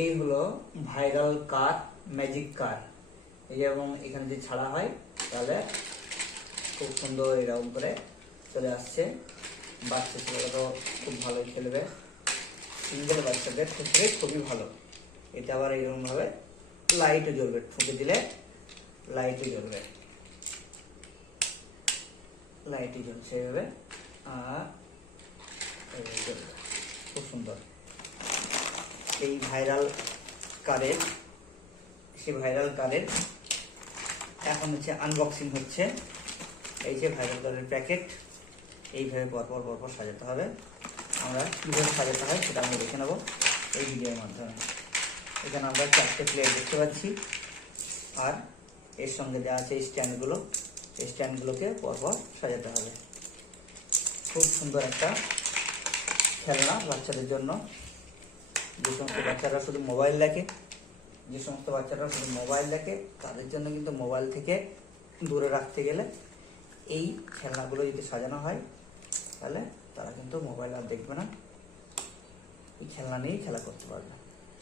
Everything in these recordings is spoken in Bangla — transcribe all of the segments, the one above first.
এই হলো ভাইরাল কার, ম্যাজিক কার। এই যেমন এখানে যদি ছাড়া হয় তাহলে খুব সুন্দর এরকম করে চলে আসছে। বাচ্চা ছেলেরা তো খুব ভালোই খেলবে, সিঙ্গেল বাচ্চাদের ক্ষেত্রে খুবই ভালো। এটা আবার এরকমভাবে লাইটও জ্বলবে, ঠুকে দিলে লাইটও জ্বলবে, লাইটই জ্বলছে এইভাবে, আর এইভাবে জ্বলবে, খুব সুন্দর। এই ভাইরাল কারের, সেই ভাইরাল কারের এখন হচ্ছে আনবক্সিং হচ্ছে। এই যে ভাইরাল কারের প্যাকেট, এইভাবে পরপর পরপর সাজাতে হবে। আমরা কীভাবে সাজাতে হয় সেটা আমরা দেখে নেব এই ভিডিওর মাধ্যমে। এখানে আমরা 4টে প্লেট দেখতে পাচ্ছি, আর এর সঙ্গে দেওয়া আছে এই স্ট্যান্ডগুলো। এই স্ট্যান্ডগুলোকে পরপর সাজাতে হবে। খুব সুন্দর একটা খেলনা বাচ্চাদের জন্য। যে সমস্ত বাচ্চারা শুধু মোবাইল দেখে, তাদের জন্য কিন্তু মোবাইল থেকে দূরে রাখতে গেলে এই খেলনাগুলো যদি সাজানো হয় তাহলে তারা কিন্তু মোবাইল আর দেখবে না, এই খেলনা নিয়েই খেলা করতে পারবে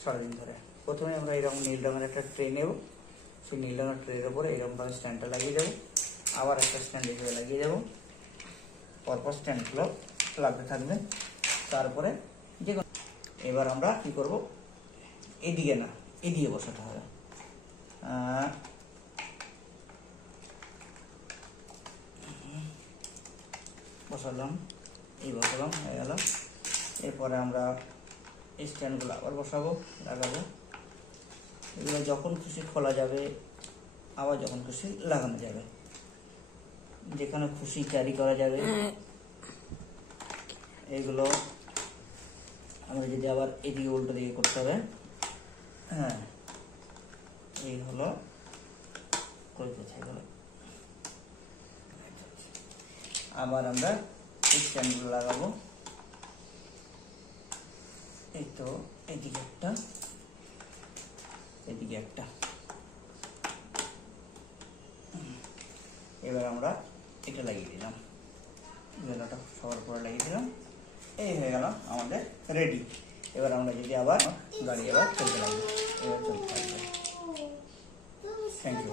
সারাদিন ধরে। প্রথমে আমরা এরকম নীল রঙের একটা ট্রে নেব, সেই নীল রঙের ট্রের ওপরে এরকমভাবে স্ট্যান্ডটা লাগিয়ে দেবো, আবার একটা স্ট্যান্ড হিসেবে লাগিয়ে দেবো, পরপর স্ট্যান্ডগুলো লাগতে থাকবে। তারপরে যে এবার আমরা কি করব, এদিকে না এদিকে বসাতে হবে। বসালাম হয়ে গেল। এরপরে আমরা এই স্ট্যান্ডগুলো আবার বসাবো, লাগাবো। এগুলো যখন খুশি খোলা যাবে, আবার যখন খুশি লাগানো যাবে, যেখানে খুশি ক্যারি করা যাবে। এগুলো আমরা যদি আবার এদিকে উল্টো দিকে করতে হবে। হ্যাঁ, এই হলো এগুলো। আবার আমরা এই স্ট্যান্ডগুলো লাগাবো। এই তো এদিকে একটা, এদিকে একটা। এবার আমরা এটা লাগিয়ে দিলাম, বেলাটা সবার উপরে লাগিয়ে দিলাম। এই হয়ে গেল আমাদের রেডি। এবার আমরা যদি আবার গাড়ি আবার চলতে লাগবে, এবার চলতে থাকবে। Thank you.